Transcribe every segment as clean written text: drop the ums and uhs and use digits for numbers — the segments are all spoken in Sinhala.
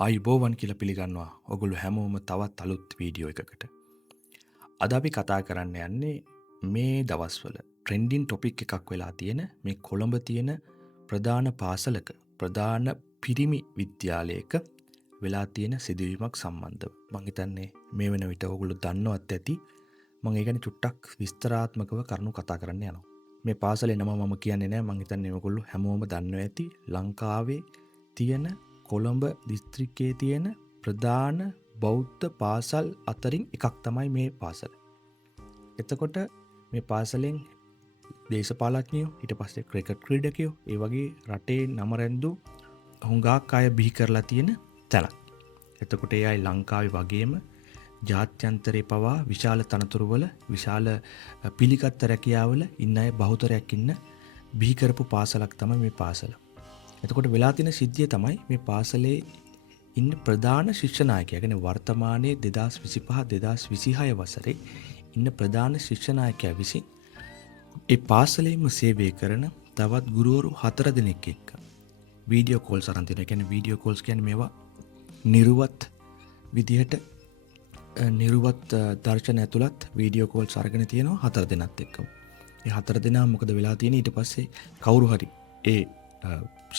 ආයුබෝවන් කියලා පිළිගන්නවා ඔගොල්ලෝ හැමෝම තවත් අලුත් වීඩියෝ එකකට. අද අපි කතා කරන්න යන්නේ මේ දවස්වල ට්‍රෙන්ඩින් ටොපික් එකක් වෙලා තියෙන මේ කොළඹ තියෙන ප්‍රධාන පාසලක ප්‍රධාන පිරිමි විද්‍යාලයක වෙලා තියෙන සිදුවීමක් සම්බන්ධව. මම හිතන්නේ මේ වෙන විට ඔයගොල්ලෝ දන්නවත් ඇති. මම ඒ ගැන චුට්ටක් විස්තරාත්මකව කරුණු කතා කරන්න යනවා. මේ පාසලේ නම මම කියන්නේ නැහැ. මම හිතන්නේ ඔයගොල්ලෝ හැමෝම දන්නවා ඇති. ලංකාවේ තියෙන කොළඹ දිස්ත්‍රික්කයේ තියෙන ප්‍රධාන බෞද්ධ පාසල් අතරින් එකක් තමයි මේ පාසල. එතකොට මේ පාසලෙන් දේශපාලඥයෝ ඊට පස්සේ ක්‍රිකට් ක්‍රීඩකයෝ ඒ වගේ රටේ නම රැඳු හුඟක් අය බිහි කරලා තියෙන තැනක්. එතකොට ඒ අය ලංකාවේ වගේම ජාත්‍යන්තරේ පවා විශාල තනතුරුවල විශාල පිළිගත් රැකියාවල ඉන්න අය බහුතරයක් ඉන්න බිහි කරපු පාසලක් තමයි මේ පාසල. එතකොට වෙලා තියෙන සිද්ධිය තමයි මේ පාසලේ ඉන්න ප්‍රධාන ශිෂ්‍ය නායකයා. කියන්නේ වර්තමානයේ 2025-2026 වසරේ ඉන්න ප්‍රධාන ශිෂ්‍ය නායකයා විසින් ඒ පාසලේම සේවය කරන තවත් ගුරුවරු 4 දෙනෙක් එක්ක වීඩියෝ කෝල්ස් අරන් තියෙනවා. කියන්නේ වීඩියෝ කෝල්ස් කියන්නේ මේවා නිර්වත් විදිහට නිර්වත් දර්ශන ඇතුළත් වීඩියෝ කෝල්ස් අරගෙන තියෙනවා 4 දෙනාත් එක්කම. ඒ 4 දෙනා මොකද වෙලා තියෙන්නේ ඊට පස්සේ කවුරු හරි ඒ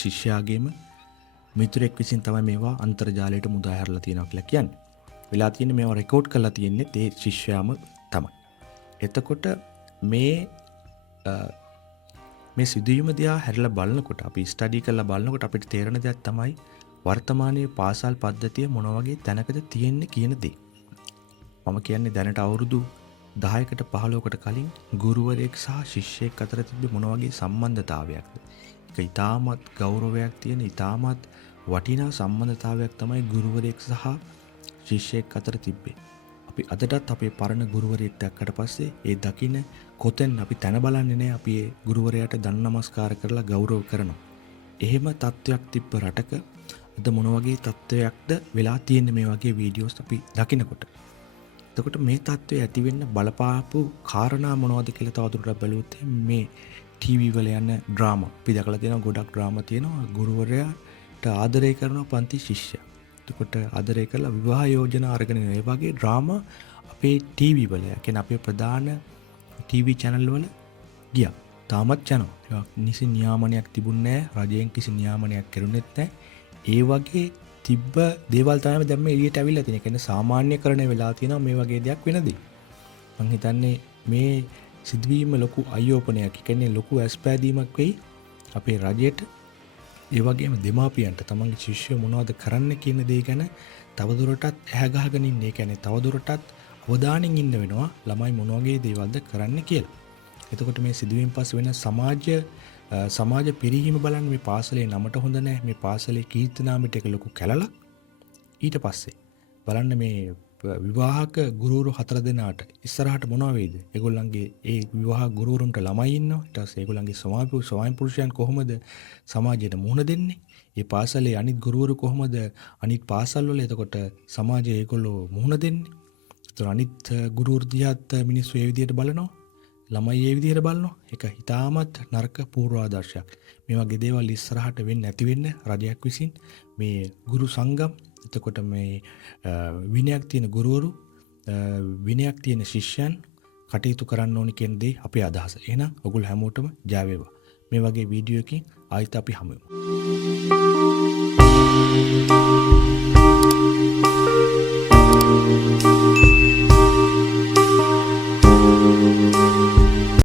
ශිෂ්‍යයාගේම මිතුරෙක් විසින් තමයි මේවා අන්තර්ජාලයට මුදා හැරලා තියෙනවා කියලා කියන්නේ. වෙලා තියෙන්නේ මේවා රෙකෝඩ් කරලා තියෙන්නේ ඒ ශිෂ්‍යයාම තමයි. එතකොට මේ සිදුවීම දිහා හැරලා බලනකොට අපි ස්ටඩි කරලා බලනකොට අපිට තේරෙන දෙයක් තමයි වර්තමානයේ පාසල් පද්ධතිය මොන වගේ තැනකද තියෙන්නේ කියන දේ. මම කියන්නේ දැනට අවුරුදු 10කට 15කට කලින් ගුරුවරයෙක් සහ ශිෂ්‍යයෙක් අතර තිබ්බ මොන වගේ සම්බන්ධතාවයක්ද? ඒක ඊටමත් ගෞරවයක් තියෙන ඊටමත් වටිනා සම්බන්ධතාවයක් තමයි ගුරුවරයෙක් සහ ශිෂ්‍යයෙක් අතර තිබ්බේ. අපි අදටත් අපේ පරණ ගුරුවරයෙක් දැක්කට පස්සේ ඒ දකින්න කොතෙන් අපි තන බලන්නේ නැහැ. අපි ඒ ගුරුවරයාට දන් නමස්කාර කරලා ගෞරව කරනවා. එහෙම තත්වයක් තිබ්බ රටක අද මොන වගේ තත්වයක්ද වෙලා තියෙන්නේ මේ වගේ වීඩියෝස් අපි දකිනකොට. එතකොට මේ තත්වය ඇති වෙන්න බලපාපු කාරණා මොනවද කියලා තවදුරටත් බැලුවොත් මේ ටීවී වල යන ඩ්‍රාමා අපි දැකලා තියෙනවා. ගොඩක් ඩ්‍රාමා තියෙනවා. ගුරුවරයාට ආදරය කරන පන්ති ශිෂ්‍යයා. එතකොට ආදරය කරලා විවාහ යෝජනා අරගෙන ඒ වගේ ඩ්‍රාමා අපේ ටීවී වල කියන්නේ අපේ ප්‍රධාන ටීවී channel වල ගියා. තාමත් යනවා. නිසි නියාමනයක් තිබුණේ නැහැ. රජයෙන් කිසි නියාමනයක් කරුණෙත් නැහැ. ඒ වගේ තිබ්බ දේවල් තමයි දැන් මේ එළියට ඇවිල්ලා තියෙන. කියන්නේ සාමාන්‍යකරණය වෙලා තියෙනවා මේ වගේ දෙයක් වෙනදී. මම හිතන්නේ මේ සිදුවීම ලොකු අයෝපනයක්. කියන්නේ ලොකු ඇස්පෑදීමක් වෙයි අපේ රජයට. ඒ වගේම දෙමාපියන්ට තමන්ගේ ශිෂ්‍යයෝ මොනවද කරන්න කියන දේ ගැන තවදුරටත් ඇහැ ගහගෙන ඉන්න. ඒ කියන්නේ තවදුරටත් අවධානයෙන් ඉන්න වෙනවා ළමයි මොන වගේ දේවල්ද කරන්න කියලා. එතකොට මේ සිදුවීම් පස්සේ වෙන සමාජ පිරිහීම බලන්න මේ පාසලේ නමට හොඳ නැහැ. මේ පාසලේ කීර්තිනාමයට එක ලොකු කැලලක්. ඊට පස්සේ බලන්න මේ විවාහක ගුරුවරු 4 දෙනාට ඉස්සරහට මොනවා වෙයිද? ඒගොල්ලන්ගේ ඒ විවාහ ගුරුවරුන්ට ළමයි ඉන්නවා. ඊට පස්සේ ඒගොල්ලන්ගේ ස්වාමි පුරුෂයන් කොහොමද සමාජයට මුහුණ දෙන්නේ? මේ පාසලේ අනිත් ගුරුවරු කොහොමද අනිත් පාසල් වල එතකොට සමාජයේ ඒගොල්ලෝ මුහුණ දෙන්නේ? ඒතර අනිත් ගුරුවරු දිහාත් මිනිස්සු ඒ විදිහට බලනවා. ළමයි ඒ විදිහට බලනවා. ඒක හිතාමත් නරක පූර්වාදර්ශයක්. මේ වගේ දේවල් ඉස්සරහට වෙන්නේ නැති වෙන්න රජයක් විසින් මේ ගුරු සංගම් එතකොට මේ විනයක් තියෙන ගුරුවරු විනයක් තියෙන ශිෂ්‍යයන් කටයුතු කරන්න ඕනි කියන දේ අපේ අදහස. එහෙනම් ඔයගොල්ලෝ හැමෝටම ජය වේවා. මේ වගේ වීඩියෝ එකකින් ආයෙත් අපි හමු වෙමු.